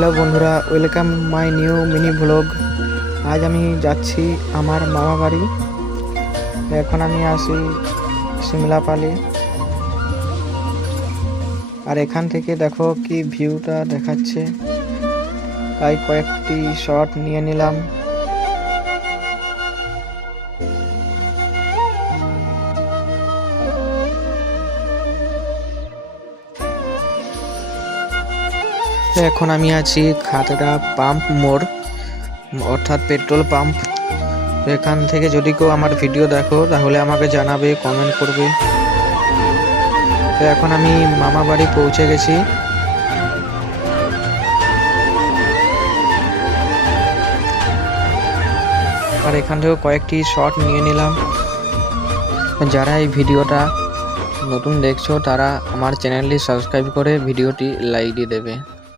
Hello বন্ধুরা, welcome my new mini blog. আজ আমি যাচ্ছি আমার মামা বাড়ি। এখন আমি আসি সিমলাপালে। আর এখান থেকে দেখো কি ভিউটা দেখাচ্ছে, তাই কয়েকটি শট নিয়ে নিলাম। এখন আমি আছি খাতড়া পাম্প মোড়, অর্থাৎ পেট্রোল পাম্প। এখান থেকে যদি কেউ আমার ভিডিও দেখো তাহলে আমাকে জানাবে, কমেন্ট করবে। তো এখন আমি মামা বাড়ি পৌঁছে গেছি। আর এখান থেকে কয়েকটি শট নিয়ে নিলাম। যারা এই ভিডিওটা নতুন দেখছো তারা আমার চ্যানেলটি সাবস্ক্রাইব করে ভিডিওটি লাইক দিয়ে দেবে।